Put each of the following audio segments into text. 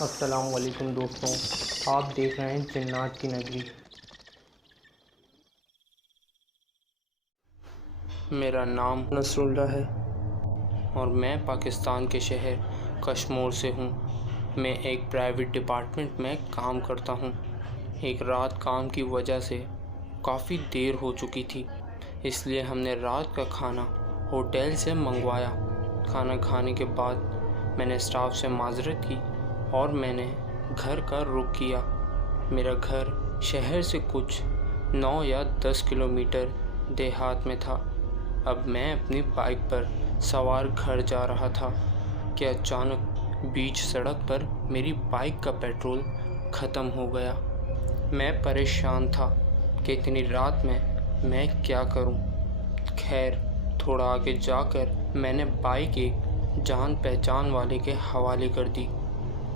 السلام علیکم دوستوں، آپ دیکھ رہے ہیں جنات کی نگری۔ میرا نام نصر اللہ ہے اور میں پاکستان کے شہر کشمور سے ہوں۔ میں ایک پرائیویٹ ڈپارٹمنٹ میں کام کرتا ہوں۔ ایک رات کام کی وجہ سے کافی دیر ہو چکی تھی، اس لیے ہم نے رات کا کھانا ہوٹل سے منگوایا۔ کھانا کھانے کے بعد میں نے اسٹاف سے معذرت کی اور میں نے گھر کا رخ کیا۔ میرا گھر شہر سے کچھ 9 یا 10 کلومیٹر دیہات میں تھا۔ اب میں اپنی بائک پر سوار گھر جا رہا تھا کہ اچانک بیچ سڑک پر میری بائک کا پیٹرول ختم ہو گیا۔ میں پریشان تھا کہ اتنی رات میں کیا کروں۔ خیر، تھوڑا آگے جا کر میں نے بائک ایک جان پہچان والے کے حوالے کر دی،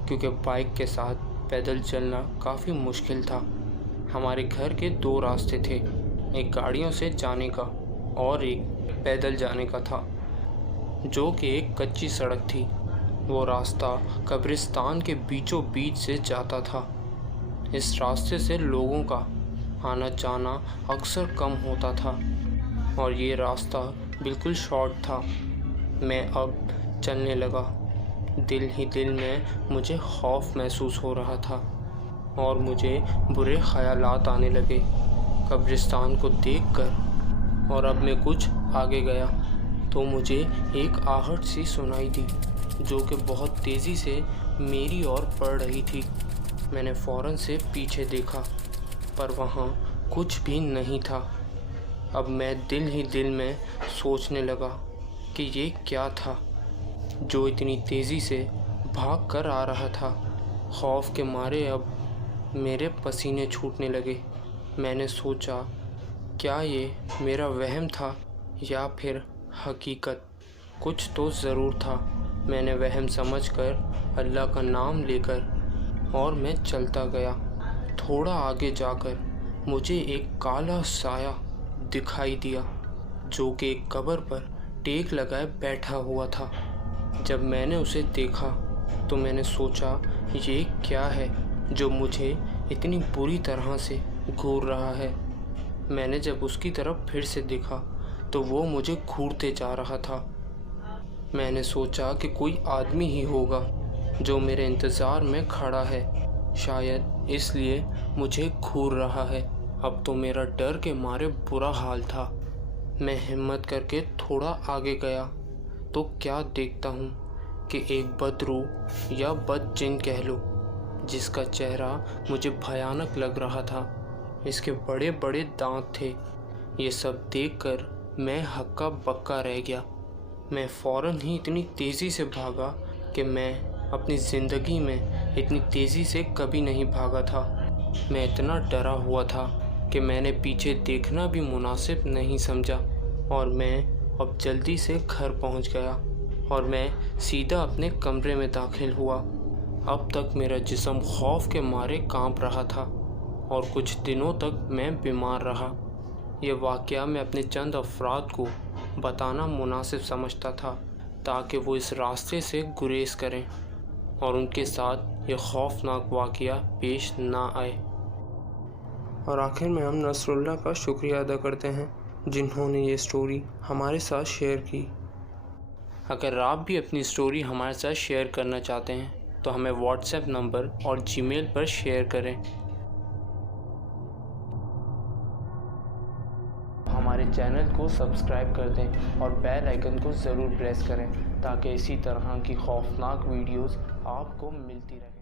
کیونکہ بائک کے ساتھ پیدل چلنا کافی مشکل تھا۔ ہمارے گھر کے 2 راستے تھے، ایک گاڑیوں سے جانے کا اور ایک پیدل جانے کا تھا، جو کہ ایک کچی سڑک تھی۔ وہ راستہ قبرستان کے بیچوں بیچ سے جاتا تھا۔ اس راستے سے لوگوں کا آنا جانا اکثر کم ہوتا تھا اور یہ راستہ بالکل شارٹ تھا۔ میں اب چلنے لگا۔ دل ہی دل میں مجھے خوف محسوس ہو رہا تھا اور مجھے برے خیالات آنے لگے قبرستان کو دیکھ کر۔ اور اب میں کچھ آگے گیا تو مجھے ایک آہٹ سی سنائی دی، جو کہ بہت تیزی سے میری اور پڑ رہی تھی۔ میں نے فوراً سے پیچھے دیکھا، پر وہاں کچھ بھی نہیں تھا۔ اب میں دل ہی دل میں سوچنے لگا کہ یہ کیا تھا جو اتنی تیزی سے بھاگ کر آ رہا تھا۔ خوف کے مارے اب میرے پسینے چھوٹنے لگے۔ میں نے سوچا، کیا یہ میرا وہم تھا یا پھر حقیقت؟ کچھ تو ضرور تھا۔ میں نے وہم سمجھ کر اللہ کا نام لے کر اور میں چلتا گیا۔ تھوڑا آگے جا کر مجھے ایک کالا سایہ دکھائی دیا، جو کہ ایک قبر پر ٹیک لگائے بیٹھا ہوا تھا۔ جب میں نے اسے دیکھا تو میں نے سوچا، یہ کیا ہے جو مجھے اتنی بری طرح سے گھور رہا ہے؟ میں نے جب اس کی طرف پھر سے دیکھا تو وہ مجھے گھورتے جا رہا تھا۔ میں نے سوچا کہ کوئی آدمی ہی ہوگا جو میرے انتظار میں کھڑا ہے، شاید اس لیے مجھے گھور رہا ہے۔ اب تو میرا ڈر کے مارے برا حال تھا۔ میں ہمت کر کے تھوڑا آگے گیا تو کیا دیکھتا ہوں کہ ایک بدروح یا بد جن کہہ لو، جس کا چہرہ مجھے بھیانک لگ رہا تھا۔ اس کے بڑے بڑے دانت تھے۔ یہ سب دیکھ کر میں ہکا بکا رہ گیا۔ میں فوراً ہی اتنی تیزی سے بھاگا کہ میں اپنی زندگی میں اتنی تیزی سے کبھی نہیں بھاگا تھا۔ میں اتنا ڈرا ہوا تھا کہ میں نے پیچھے دیکھنا بھی مناسب نہیں سمجھا اور میں اب جلدی سے گھر پہنچ گیا اور میں سیدھا اپنے کمرے میں داخل ہوا۔ اب تک میرا جسم خوف کے مارے کانپ رہا تھا اور کچھ دنوں تک میں بیمار رہا۔ یہ واقعہ میں اپنے چند افراد کو بتانا مناسب سمجھتا تھا تاکہ وہ اس راستے سے گریز کریں اور ان کے ساتھ یہ خوفناک واقعہ پیش نہ آئے۔ اور آخر میں ہم نصر اللہ کا شکریہ ادا کرتے ہیں جنہوں نے یہ سٹوری ہمارے ساتھ شیئر کی۔ اگر آپ بھی اپنی سٹوری ہمارے ساتھ شیئر کرنا چاہتے ہیں تو ہمیں واٹس ایپ نمبر اور جی میل پر شیئر کریں۔ ہمارے چینل کو سبسکرائب کر دیں اور بیل آئیکن کو ضرور پریس کریں تاکہ اسی طرح کی خوفناک ویڈیوز آپ کو ملتی رہیں۔